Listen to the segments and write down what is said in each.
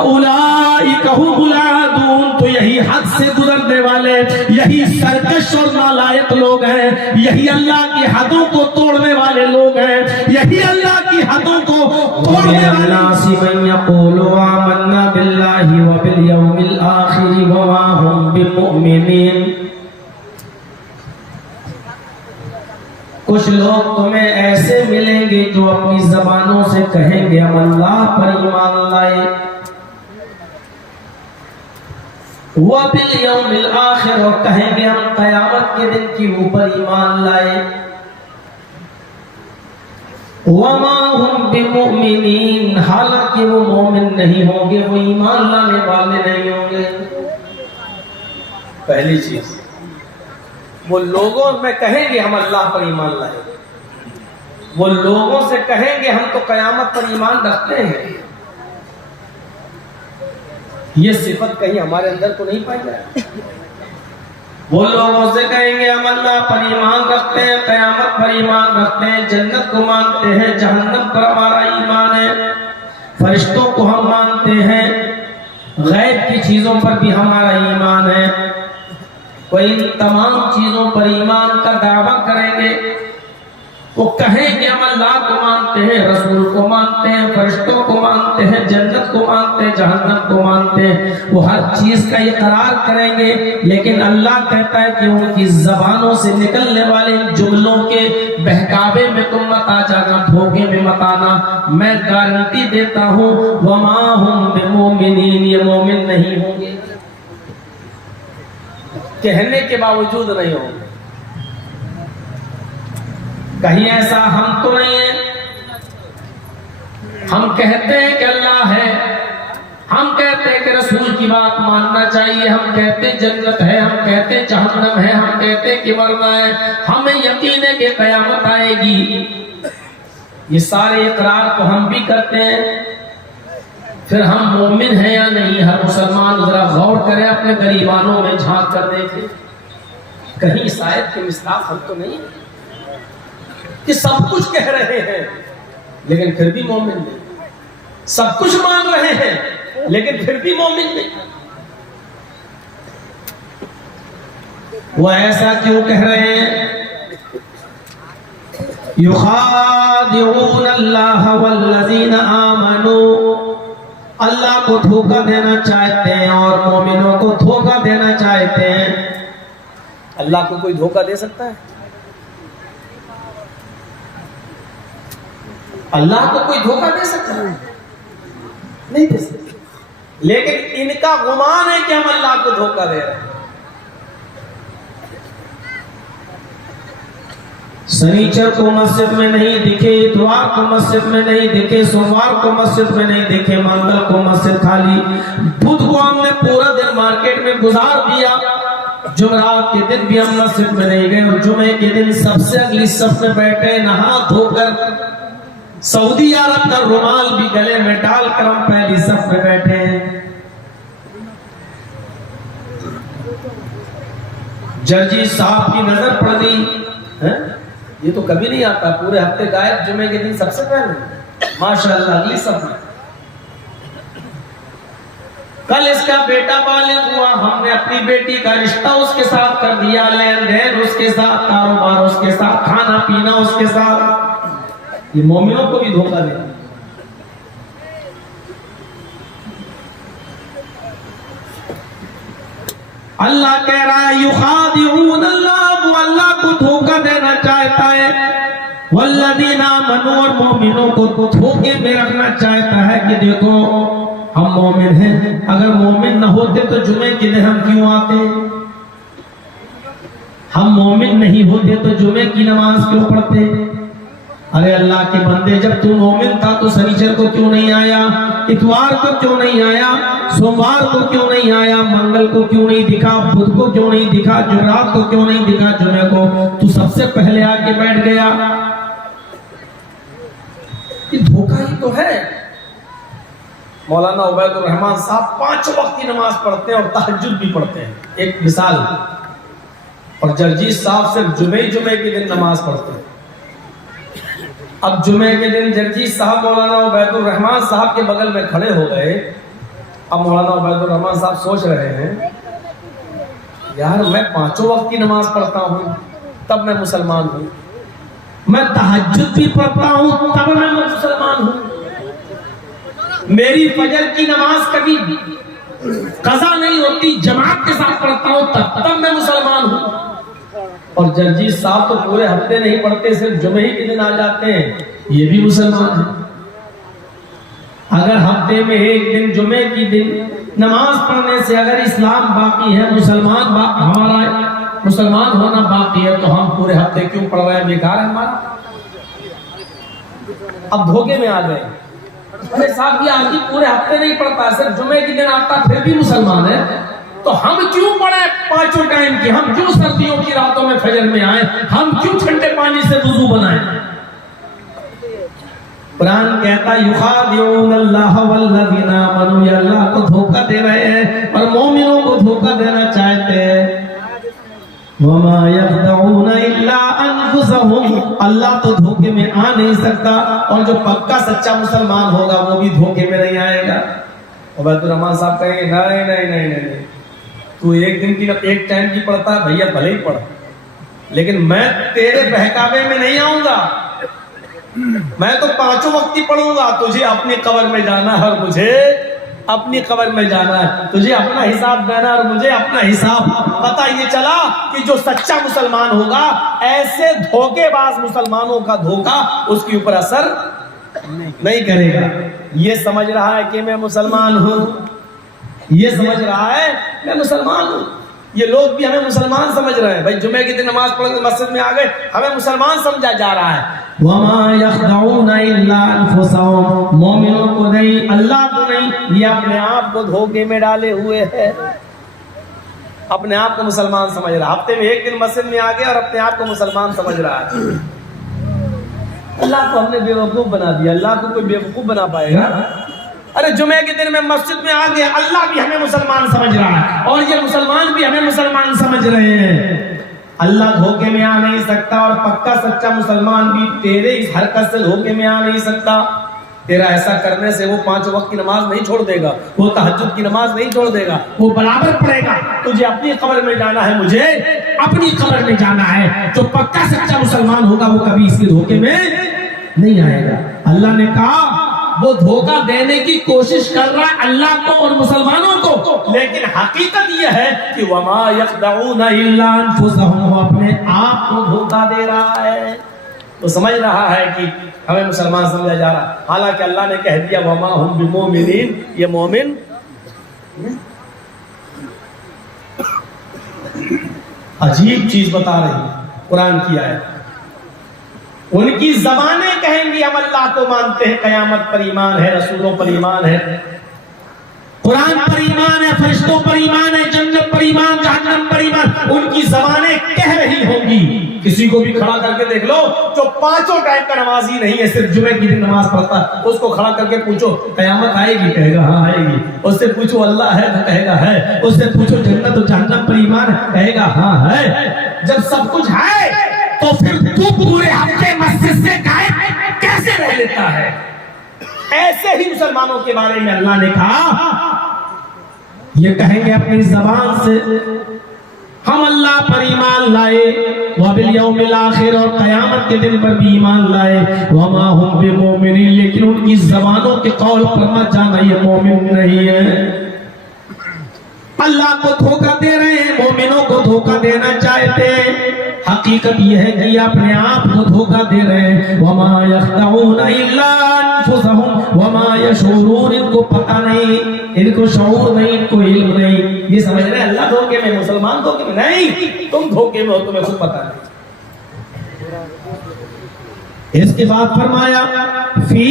فَأُولَئِكَ هُمُ الْعَادُونَ، تو یہی حد سے گزرنے والے، یہی سرکش اور نالائق لوگ ہیں، یہی اللہ کی حدوں کو توڑنے والے لوگ ہیں، یہی اللہ کی حدوں کو توڑنے والے۔ الناس من يقول آمنا بالله وباليوم الآخر وما هم بمؤمنين، کچھ لوگ تمہیں ایسے ملیں گے جو اپنی زبانوں سے کہیں گے ہم اللہ پر ایمان لائے، وَبِالْيَوْمِ الْآخِرِ، اور کہیں گے ہم قیامت کے دن کی اوپر ایمان لائے، وَمَا هُمْ بِمُؤْمِنِينَ، حالانکہ وہ مومن نہیں ہوں گے، وہ ایمان لانے والے نہیں ہوں گے۔ پہلی چیز وہ لوگوں میں کہیں گے ہم اللہ پر ایمان لائے، وہ لوگوں سے کہیں گے ہم تو قیامت پر ایمان رکھتے ہیں، یہ صفت کہیں ہمارے اندر تو نہیں پائی جائے۔ وہ لوگوں سے کہیں گے ہم اللہ پر ایمان رکھتے ہیں، قیامت پر ایمان رکھتے ہیں، جنت کو مانتے ہیں، جہنم پر ہمارا ایمان ہے، فرشتوں کو ہم مانتے ہیں، غیب کی چیزوں پر بھی ہمارا ایمان ہے۔ وہ ان تمام چیزوں پر ایمان کا دعویٰ کریں گے، وہ کہیں گے ہم اللہ کو مانتے ہیں، رسول کو مانتے ہیں، فرشتوں کو مانتے ہیں، جنت کو مانتے ہیں، جہنم کو مانتے ہیں، وہ ہر چیز کا اقرار کریں گے، لیکن اللہ کہتا ہے کہ ان کی زبانوں سے نکلنے والے جملوں کے بہکاوے میں تم مت آ جانا، دھوکے میں مت آنا، میں گارنٹی دیتا ہوں وَمَا هُمْ بِمُؤْمِنِينَ، یہ مومن نہیں ہوں گے، کہنے کے باوجود نہیں ہوں گے۔ کہیں ایسا ہم تو نہیں ہیں، ہم کہتے ہیں کہ اللہ ہے، ہم کہتے ہیں کہ رسول کی بات ماننا چاہیے، ہم کہتے ہیں جنت ہے، ہم کہتے ہیں جہنم ہے، ہم کہتے ہیں کہ مرنا ہے، ہمیں یقین ہے کہ قیامت آئے گی، یہ سارے اقرار تو ہم بھی کرتے ہیں، پھر ہم مومن ہیں یا نہیں؟ ہر مسلمان ذرا غور کرے، اپنے گریبانوں میں جھانک کر دیکھے، کہیں اس آیت کے مصداق ہم تو نہیں ہیں کہ سب کچھ کہہ رہے ہیں لیکن پھر بھی مومن نہیں، سب کچھ مان رہے ہیں لیکن پھر بھی مومن نہیں۔ وہ ایسا کیوں کہہ رہے ہیں؟ یخادعون اللہ والذین آمنوا، اللہ کو دھوکہ دینا چاہتے ہیں اور مومنوں کو دھوکہ دینا چاہتے ہیں۔ اللہ کو کوئی دھوکہ دے سکتا ہے؟ اللہ کو کوئی دھوکہ دے سکتا ہے؟ نہیں دے سکتا، لیکن ان کا گمان ہے کہ ہم اللہ کو دھوکہ دے رہے ہیں۔ سنیچر کو مسجد میں نہیں دکھے، اتوار کو مسجد میں نہیں دکھے، سوموار کو مسجد میں نہیں دکھے، منگل کو مسجد خالی، بدھ کو ہم نے پورا دن مارکیٹ میں گزار دیا، جمعرات کے دن بھی ہم مسجد میں نہیں گئے، اور جمعے کے دن سب سے اگلی صف میں بیٹھے، نہا دھو کر سعودی عرب کا رومال بھی گلے میں ڈال کر ہم پہلی صف میں بیٹھے ہیں۔ جرجی صاحب کی نظر پڑ گئی، یہ تو کبھی نہیں آتا، پورے ہفتے غائب، جمعے کے دن سب سے پہلے ماشاءاللہ اگلی صف میں۔ کل اس کا بیٹا بالغ ہوا، ہم نے اپنی بیٹی کا رشتہ اس کے ساتھ کر دیا، لین دین اس کے ساتھ، کاروبار اس کے ساتھ، کھانا پینا اس کے ساتھ۔ یہ مومنوں کو بھی دھوکہ دیا۔ اللہ کہہ رہا ہے یخادعون اللہ، وہ اللہ کو دھوکہ دینا چاہتا ہے، والذین آمنوا، اور مومنوں کو دھوکے میں رکھنا چاہتا ہے کہ دیکھو ہم مومن ہیں، اگر مومن نہ ہوتے تو جمعے کے دن ہم کیوں آتے؟ ہم مومن نہیں ہوتے تو جمعے کی نماز کیوں پڑھتے؟ ارے اللہ کے بندے، جب تو مومن تھا تو سنیچر کو کیوں نہیں آیا، اتوار کو کیوں نہیں آیا، سوموار کو کیوں نہیں آیا، منگل کو کیوں نہیں دکھا، بدھ کو کیوں نہیں دکھا، جمعرات کو کیوں نہیں دکھا، جمعے کو تو سب سے پہلے آ کے بیٹھ گیا؟ یہ دھوکہ ہی تو ہے۔ مولانا عبید الرحمان صاحب 5 وقت کی نماز پڑھتے ہیں اور تہجد بھی پڑھتے ہیں، ایک مثال، اور جرجیت صاحب صرف جمعے کے دن نماز پڑھتے ہیں۔ اب جمعے کے دن جرجیت صاحب مولانا عبید الرحمان صاحب کے بغل میں کھڑے ہو گئے اب مولانا عبید الرحمان صاحب سوچ رہے ہیں یار میں 5 وقت کی نماز پڑھتا ہوں تب میں مسلمان ہوں، میں تہجد بھی پڑھتا ہوں تب میں مسلمان ہوں، میری فجر کی نماز کبھی قضا نہیں ہوتی جماعت کے ساتھ پڑھتا ہوں تب میں مسلمان ہوں، اور جرجیت صاحب تو پورے ہفتے نہیں پڑھتے صرف جمعے ہی کے دن آ جاتے ہیں، یہ بھی مسلمان ہیں۔ اگر ہفتے میں ایک دن جمعے کی دن نماز پڑھنے سے اگر اسلام باقی ہے، ہمارا مسلمان ہونا باقی ہے، تو ہم پورے ہفتے کیوں پڑھ رہے ہیں؟ بیکار ہے ہمارا۔ اب دھوکے میں آ گئے، ارے صاحب یہ آدمی پورے ہفتے نہیں پڑھتا، صرف جمعے کی دن آتا پھر بھی مسلمان ہے، تو ہم کیوں پڑھیں 5 ٹائم کی؟ ہم کیوں سردیوں کی راتوں میں فجر میں آئیں؟ ہم کیوں ٹھنڈے پانی سے وضو بنائیں؟ قرآن کہتا یخادعون اللہ والذین آمنوا، یہ اللہ کو دھوکہ دے رہے ہیں اور مومنوں کو دھوکہ دینا چاہتے ہیں۔ وما یخدعون الا انفسهم، اللہ تو دھوکے میں آ نہیں سکتا، اور جو پکا سچا مسلمان ہوگا وہ بھی دھوکے میں نہیں آئے گا۔ عبید الرحمان صاحب کہیں گے نہیں نہیں نہیں نہیں، تو ایک دن کی ایک ٹائم کی پڑھتا ہے بھیا بھلے ہی پڑھ، لیکن میں تیرے بہکاوے میں نہیں آؤں گا، میں تو 5 وقت کی پڑھوں گا، تجھے اپنی قبر میں جانا ہے اور مجھے اپنی قبر میں جانا ہے، تجھے اپنا حساب دینا ہے اور مجھے اپنا حساب۔ پتہ یہ چلا کہ جو سچا مسلمان ہوگا ایسے دھوکے باز مسلمانوں کا دھوکہ اس کے اوپر اثر نہیں کرے گا۔ یہ سمجھ رہا ہے کہ میں مسلمان ہوں، یہ سمجھ رہا ہے میں مسلمان ہوں، یہ لوگ بھی ہمیں مسلمان سمجھ رہے ہیں، بھائی جمعے کی دن نماز پڑھ کے مسجد میں آ گئے ہمیں مسلمان سمجھا جا رہا ہے۔ وَمَا يَخْدَعُونَ إِلَّا أَنفُسَهُمْ، مومنوں کو نہیں، اللہ کو نہیں، یہ اپنے آپ کو دھوکے میں ڈالے ہوئے ہے، اپنے آپ کو مسلمان سمجھ رہا ہے، ہفتے میں ایک دن مسجد میں آ گیا اور اپنے آپ کو مسلمان سمجھ رہا ہے۔ اللہ کو ہم نے بے وقوف بنا دیا، اللہ کو کوئی بے وقوف بنا پائے گا؟ ارے جمعے کے دن میں مسجد میں آ گیا، اللہ بھی ہمیں مسلمان سمجھ رہا ہے اور یہ مسلمان بھی ہمیں مسلمان سمجھ رہے ہیں۔ اللہ دھوکے میں آ نہیں سکتا، اور پکا سچا مسلمان بھی تیرے اس حرکت سے دھوکے میں آ نہیں سکتا۔ تیرا ایسا کرنے سے وہ 5 وقت کی نماز نہیں چھوڑ دے گا، وہ تہجد کی نماز نہیں چھوڑ دے گا، وہ برابر پڑھے گا۔ تجھے اپنی قبر میں جانا ہے، مجھے اپنی قبر میں جانا ہے۔ جو پکا سچا مسلمان ہوگا وہ کبھی اس کے دھوکے میں نہیں آئے گا۔ اللہ نے کہا وہ دھوکہ دینے کی کوشش کر رہا ہے اللہ کو اور مسلمانوں کو، لیکن حقیقت یہ ہے کہ وما یخدعون الا انفسهم، وہ اپنے آپ کو دھوکہ دے رہا ہے، وہ سمجھ رہا ہے کہ ہمیں مسلمان سمجھا جا رہا ہے، حالانکہ اللہ نے کہہ دیا وما هم بمؤمنین، یہ مومن عجیب چیز بتا رہی ہے قرآن کی آیت۔ ان کی زبانیں کہیں گی ہم اللہ کو مانتے ہیں، قیامت پر ایمان ہے، رسولوں پر ایمان ہے، قرآن پر ایمان ہے، فرشتوں پر ایمان ہے، جنت پر ایمان، جہنم پر ایمان، ان کی زبانیں کہہ رہی ہوں گی۔ کسی کو بھی کھڑا کر کے دیکھ لو جو 5 ٹائم کا نمازی نہیں ہے، صرف جمعے کی دن نماز پڑھتا ہے، اس کو کھڑا کر کے پوچھو قیامت آئے گی، کہے گا ہاں آئے گی۔ اس سے پوچھو اللہ ہے تو کہے گا ہے۔ اس سے پوچھو جنت و جہنم پر ایمان ہے، کہے گا ہاں ہے۔ جب سب کچھ ہے تو پھر تو پورے ہفتے مسجد سے غائب کیسے رہ لیتا ہے؟ ایسے ہی مسلمانوں کے بارے میں اللہ نے کہا، یہ کہیں گے اپنی زبان سے ہم اللہ پر ایمان لائے، وبالیوم الآخر، اور قیامت کے دن پر بھی ایمان لائے، وما ہم بمؤمنین، لیکن ان کی زبانوں کے قول پر مت جانا یہ مومن نہیں ہے۔ اللہ کو دھوکہ دے رہے ہیں، مومنوں کو دھوکہ دینا چاہتے ہیں۔ حقیقت یہ ہے کہ یہ اپنے آپ کو دھوکہ دے رہے ہیں۔ وما یخدعون الا انفسهم وما یشعرون، ان کو پتہ نہیں، ان کو شعور نہیں، ان کو علم نہیں، یہ سمجھ رہے ہیں اللہ دھوکے میں، مسلمان دھوکے میں نہیں، تم دھوکے میں ہو، تمہیں خود پتہ نہیں۔ اس کے بعد فرمایا فی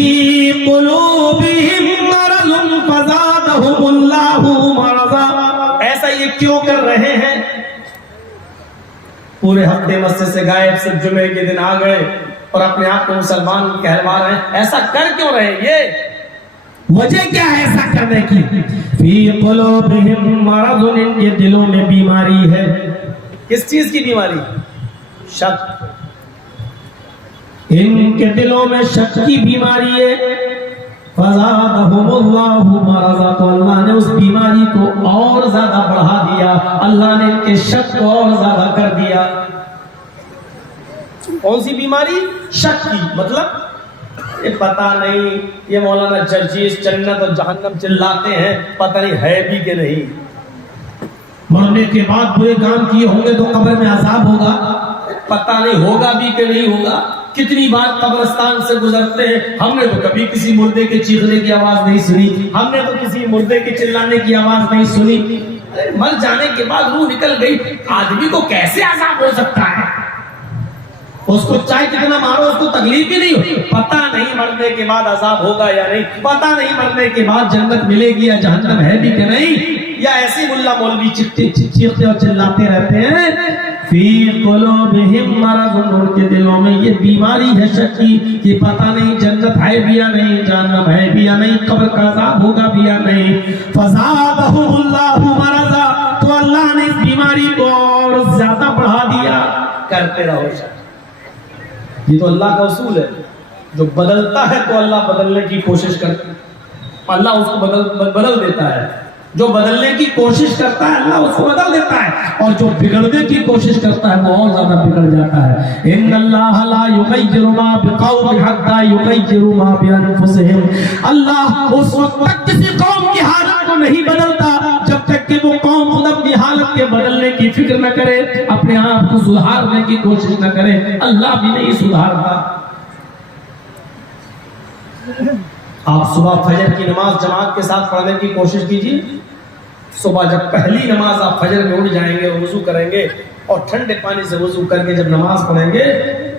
قلوبہم مرض فزادہم اللہ مرضا، ایسا یہ کیوں کر رہے ہیں؟ پورے ہفتے مسجد سے غائب، صرف جمعے کے دن آ گئے اور اپنے آپ کو مسلمان کہلوا رہے ہیں، ایسا کر کیوں رہے ہیں؟ یہ وجہ کیا ہے ایسا کرنے کی؟ فی قلوبہم مرض، ان کے دلوں میں بیماری ہے۔ کس چیز کی بیماری؟ شک۔ ان کے دلوں میں شک کی بیماری ہے۔ فزادہم اللہ مرضا، تو اللہ نے اس شک کو اور زیادہ کر دیا. کون سی بیماری؟ شک کی. مطلب یہ پتہ نہیں یہ مولانا جرجیس جنت اور جہنم چلاتے ہیں، پتہ نہیں ہے بھی کہ نہیں. مرنے کے بعد برے کام کیے ہوں گے تو قبر میں عذاب ہوگا، پتہ نہیں ہوگا بھی کہ نہیں ہوگا. کتنی بار قبرستان سے گزرتے ہیں، ہم نے تو کبھی کسی مردے کے چیخنے کی آواز نہیں سنی، ہم نے تو کسی مردے کے چلانے کی آواز نہیں سنی. مر جانے کے بعد روح نکل گئی، آدمی کو کیسے عذاب ہو سکتا ہے؟ اس کو چاہے کتنا مارو اس کو تکلیف بھی نہیں ہوئی. پتہ نہیں مرنے کے بعد عذاب ہوگا یا نہیں، پتہ نہیں مرنے کے بعد جنت ملے گی یا جہنم ہے بھی کہ نہیں، یا ایسی ملا مولوی چیختے اور چلاتے رہتے ہیں. فی قلوبہم مرض، ان کے دلوں میں یہ بیماری ہے شک کی کہ پتہ نہیں جنت ہے بھی یا نہیں، جہنم ہے بھی یا نہیں، قبر کا عذاب ہوگا بھی یا نہیں. فزادہم اللہ مرضا، تو اللہ نے اس بیماری کو اور زیادہ بڑھا دیا. کرتے رہو شک. یہ تو اللہ کا اصول ہے، جو بدلتا ہے تو اللہ بدلنے کی کوشش کرتا ہے، اللہ اس کو بدل دیتا ہے. جو بدلنے کی کوشش کرتا ہے اللہ اس کو بدل دیتا ہے، اور جو بگڑنے کی کوشش کرتا ہے وہ اور زیادہ بگڑ جاتا ہے. ان اللہ لا یغیر ما بقوم حتی یغیروا ما بانفسہم. اللہ اس وقت تک کسی قوم کی حالت کو نہیں بدلتا جب تک کہ وہ قوم خود اپنی حالت کے بدلنے کی فکر نہ کرے، اپنے آپ کو سدھارنے کی کوشش نہ کرے. اللہ بھی نہیں سدھارتا. آپ صبح فجر کی نماز جماعت کے ساتھ پڑھنے کی کوشش کیجیے. صبح جب پہلی نماز آپ فجر میں اٹھ جائیں گے، وضو کریں گے اور ٹھنڈے پانی سے وضو کر کے جب نماز پڑھیں گے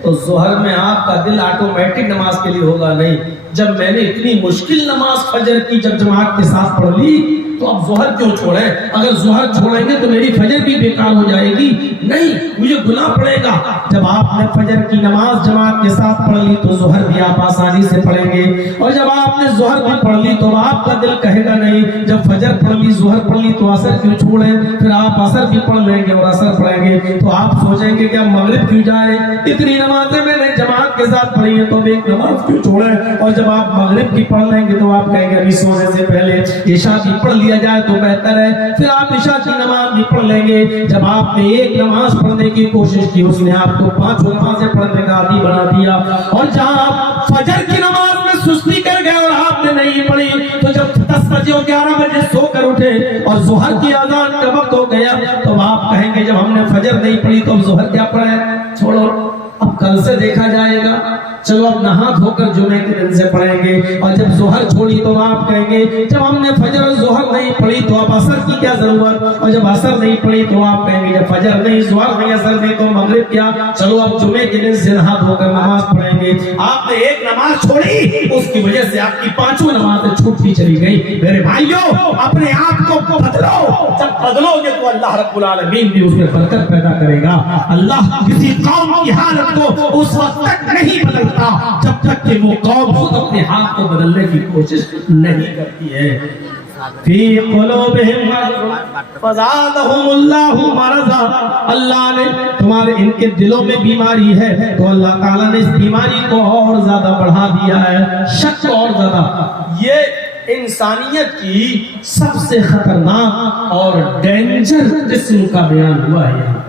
تو ظہر میں آپ کا دل آٹومیٹک نماز کے لیے ہوگا نہیں. جب میں نے اتنی مشکل نماز فجر کی جب جماعت کے ساتھ پڑھ لی تو اب ظہر کیوں چھوڑیں؟ اگر ظہر چھوڑیں گے تو میری فجر بھی بیکار ہو جائے گی. نہیں، مجھے گناہ پڑے گا. جب آپ نے فجر کی نماز جماعت کے ساتھ پڑھ لی تو ظہر بھی آپ آسانی سے پڑھیں گے، اور جب آپ نے ظہر بھی پڑھ لی تو آپ کا دل کہے گا نہیں جب فجر پڑھ لی ظہر پڑھ لی تو عصر کیوں چھوڑیں. پھر آپ عصر بھی پڑھ لیں گے اور عصر پڑھیں گے تو آپ سوچیں گے کہ اب مغرب کیوں جائیں، اتنی نمازیں میں نے جماعت کے ساتھ پڑھی ہیں تو ایک نماز کیوں چھوڑیں. اور جب آپ مغرب کی پڑھ لیں گے تو آپ کہیں گے ابھی سونے سے پہلے عشاء بھی پڑھ لیا جائے تو بہتر ہے. پھر آپ عشاء کی نماز بھی پڑھ لیں گے. جب آپ نے ایک نماز پڑھنے کی کوشش کی اس نے آپ کو 5 نمازیں پڑھنے کا عادی بنا دیا. اور جہاں آپ فجر کی نماز میں سستی کر گئے اور آپ نے نہیں پڑھی تو جب 10 بجے اور 11 بجے سو کر اٹھے اور ظہر کی اذان کا وقت ہو گیا تو آپ کہیں گے جب ہم نے فجر نہیں پڑھی تو اب ظہر کیا پڑھیں، چھوڑو اب کل سے دیکھا جائے گا، چلو اب نہا دھو کر جمعے کے دن سے پڑھیں گے. اور جب ظہر چھوڑی تو آپ کہیں گے جب ہم نے فجر اور ظہر نہیں پڑھی تو اب عصر کی کیا ضرورت، اور جب عصر نہیں پڑھی تو آپ کہیں گے جب فجر نہیں ظہر نہیں عصر نہیں تو مغرب کیا، چلو اب جمعے کے دن سے نہا دھو کر نماز پڑھیں گے. آپ نے ایک نماز چھوڑی اس کی وجہ سے آپ کی 5 نمازیں چھوٹتی چلی گئی. میرے بھائیوں اپنے آپ کو بدلو، جب بدلو گے تو اللہ رب العالمین بھی اس میں برکت پیدا کرے گا. اللہ کسی قوم کی حالت کو اس وقت تک نہیں بدلتا جب تک کہ وہ قوم خود اپنے ہاتھ کو بدلنے کی کوشش نہیں کرتی ہے. فی قلوبہم مرض فزادہم اللہ مرضا. اللہ نے تمہارے ان کے دلوں میں بیماری ہے تو اللہ تعالیٰ نے اس بیماری کو اور زیادہ بڑھا دیا ہے، شک اور زیادہ. یہ انسانیت کی سب سے خطرناک اور ڈینجر قسم کا بیان ہوا ہے. یہاں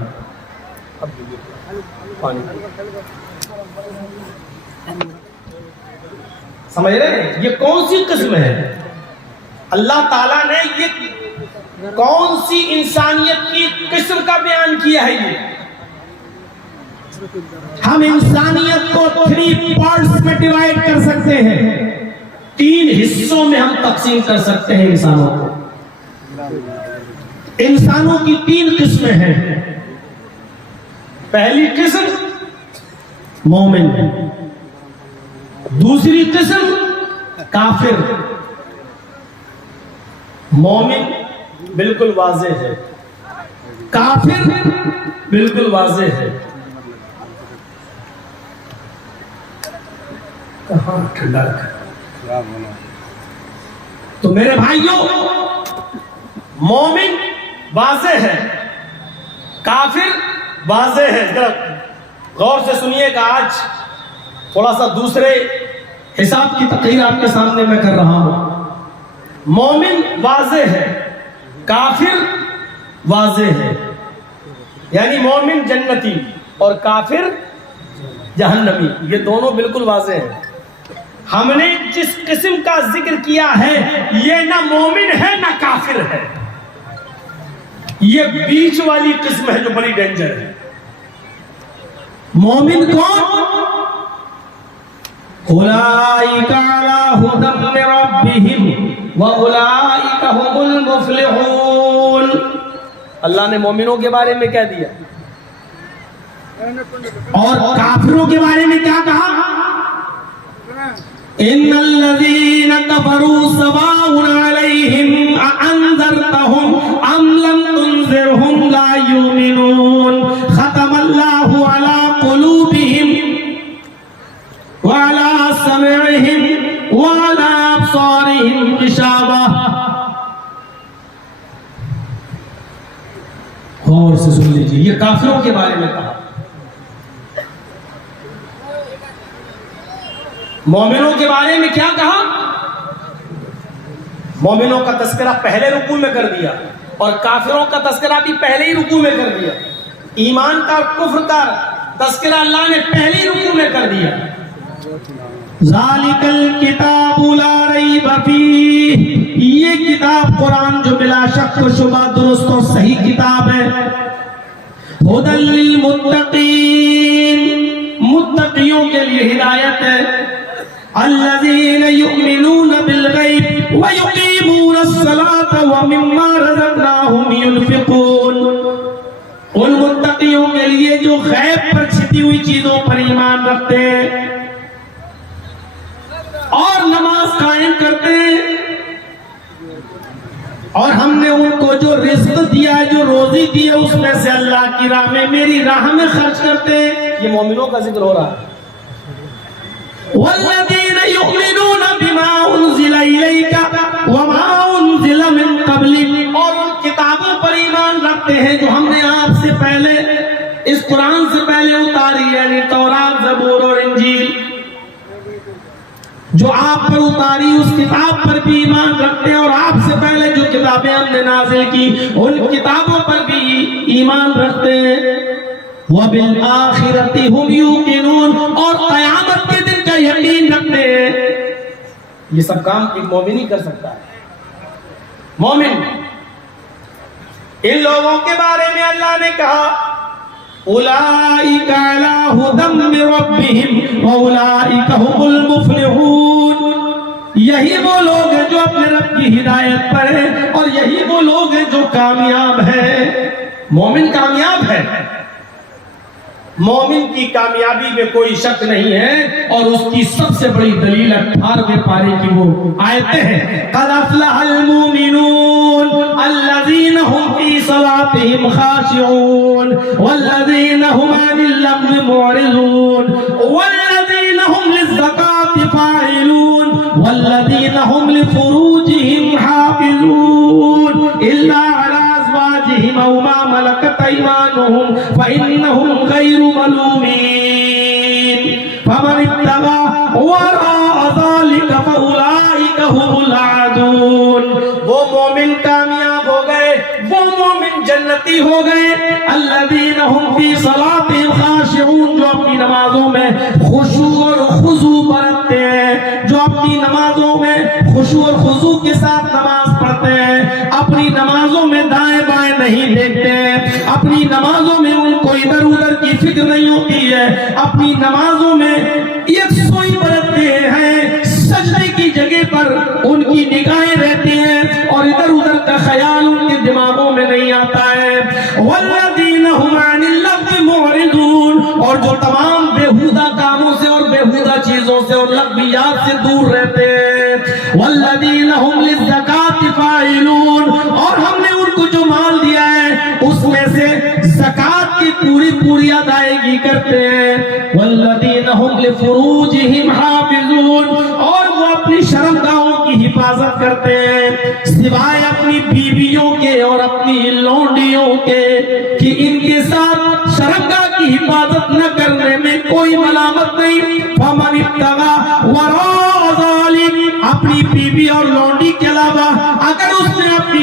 سمجھ رہے ہیں یہ کون سی قسم ہے؟ اللہ تعالیٰ نے یہ کون سی انسانیت کی قسم کا بیان کیا ہے؟ یہ ہم انسانیت کو 3 پارٹس میں ڈیوائیڈ کر سکتے ہیں، 3 حصوں میں ہم تقسیم کر سکتے ہیں انسانوں کو. انسانوں کی 3 قسمیں ہیں. پہلی قسم مومن، دوسری قسم کافر. مومن بالکل واضح ہے، کافر بالکل واضح ہے. کہاں ٹھنڈا رکھا؟ تو میرے بھائیوں مومن واضح ہے، کافر واضح ہے. ذرا غور سے سنیے گا، آج تھوڑا سا دوسرے حساب کی تقریر آپ کے سامنے میں کر رہا ہوں. مومن واضح ہے، کافر واضح ہے. یعنی مومن جنتی اور کافر جہنمی، یہ دونوں بالکل واضح ہیں۔ ہم نے جس قسم کا ذکر کیا ہے یہ نہ مومن ہے نہ کافر ہے، یہ بیچ والی قسم ہے جو بڑی ڈینجر ہے۔ مومن کون؟ اولئک علی ھدی من ربہم واولئک ھم المفلحون۔ اللہ نے مومنوں کے بارے میں کیا دیا اور کافروں کے بارے میں کیا کہا؟ ان الذین کفروا سواء علیہم اانذرتہم ام لم تنذرہم لا یؤمنون ختم اللہ علی قلوبہم وعلی سمعہم وعلی ابصارہم غشاوہ۔ غور سے سن لیجیے، یہ کافروں کے بارے میں کہا۔ مومنوں کے بارے میں کیا کہا؟ مومنوں کا تذکرہ پہلے رکوع میں کر دیا اور کافروں کا تذکرہ بھی پہلے ہی رکوع میں کر دیا۔ ایمان کا اور کفر کا تذکرہ اللہ نے پہلے ہی رکوع میں کر دیا۔ ذالک الکتاب لا ریب فیہ، یہ کتاب قرآن جو بلا شک و شبہ درست اور صحیح کتاب ہے۔ ھدی للمتقین، متقیوں کے لیے ہدایت ہے۔ الذین یؤمنون بالغیب ویقیمون الصلاۃ ومما رزقناہم ینفقون، ان متقیوں کے لیے جو غیب پر چھپی ہوئی چیزوں پر ایمان رکھتے ہیں اور نماز قائم کرتے ہیں، اور ہم نے ان کو جو رزق دیا ہے، جو روزی دی ہے، اس میں سے اللہ کی راہ میں، میری راہ میں خرچ کرتے ہیں۔ یہ مومنوں کا ذکر ہو رہا ہے۔ والذین یؤمنون بما انزل الیک وما انزل من قبلک، اور ان کتابوں پر ایمان رکھتے ہیں جو ہم نے آپ سے پہلے، اس قرآن سے پہلے اتاری، یعنی تورات، زبور اور انجیل، جو آپ پر اتاری اس کتاب پر بھی ایمان رکھتے ہیں، اور آپ سے پہلے جو کتابیں ہم نے نازل کی ان کتابوں پر بھی ایمان رکھتے ہیں۔ وَبِالْآخِرَةِ هُمْ يُوقِنُونَ، اور قیامت کے دن کا یقین رکھتے ہیں۔ یہ سب کام ایک مومن ہی کر سکتا ہے۔ مومن، ان لوگوں کے بارے میں اللہ نے کہا اولئک علی ھدی من ربہم واولئک ھم المفلحون، یہی وہ لوگ ہیں جو اپنے رب کی ہدایت پر ہیں، اور یہی وہ لوگ ہیں جو کامیاب ہیں۔ مومن کامیاب ہے، مومن کی کامیابی میں کوئی شک نہیں ہے، اور اس کی سب سے بڑی دلیل 18ویں پارے کی وہ آیتیں ہیں۔ قد افلح المؤمنون الذین هم فی صلاتهم خاشعون والذین هم عن اللغو معرضون والذین هم للزکاة فاعلون والذین هم لفروجهم حافظون الا علی ازواجهم او ما ملکت ایمانهم فإنهم غیر ملومین فمن ابتغى وراء ذلك فأولئک هم العادون۔ وہ مومن کامیاب ہو گئے، وہ مومن جنتی ہو گئے۔ الذین هم فی صلاتهم خاشعون، جو اپنی نمازوں میں خشوع اور خضوع برتتے ہیں، جو اپنی نمازوں میں خشوع اور خضوع کے ساتھ نماز پڑھتے ہیں، اپنی نمازوں میں دائیں بائیں نہیں دیکھتے ہیں، اپنی نمازوں میں ان کو ادھر ادھر کی فکر نہیں ہوتی ہے، اپنی نمازوں میں یکسوئی برتتے ہیں، سجدے کی جگہ پر ان کی نگاہیں رہتی ہیں اور ادھر ادھر کا خیال ان کے دماغوں میں نہیں آتا ہے۔ والذین هم عن اللغو معرضون، اور جو تمام بیہودہ کاموں سے اور بیہودہ چیزوں سے اور لغویات سے دور رہتے ہیں۔ والذین هم للزکاة فاعلون، اور ہم نے ان کو جو مال دیا ہے اس میں سے زکات کی پوری ادائیگی کرتے ہیں۔ والذین هم لفروجهم حافظون، اور وہ اپنی شرمگاہوں کی حفاظت کرتے ہیں سوائے اپنی بیویوں کے اور اپنی لونڈیوں کے، کہ ان کے ساتھ شرمگاہ کی حفاظت نہ کرنے میں کوئی ملامت نہیں۔ فمن ابتغى وراء ذلك، اپنی بیوی اور لونڈی کے علاوہ اگر اس نے اپنی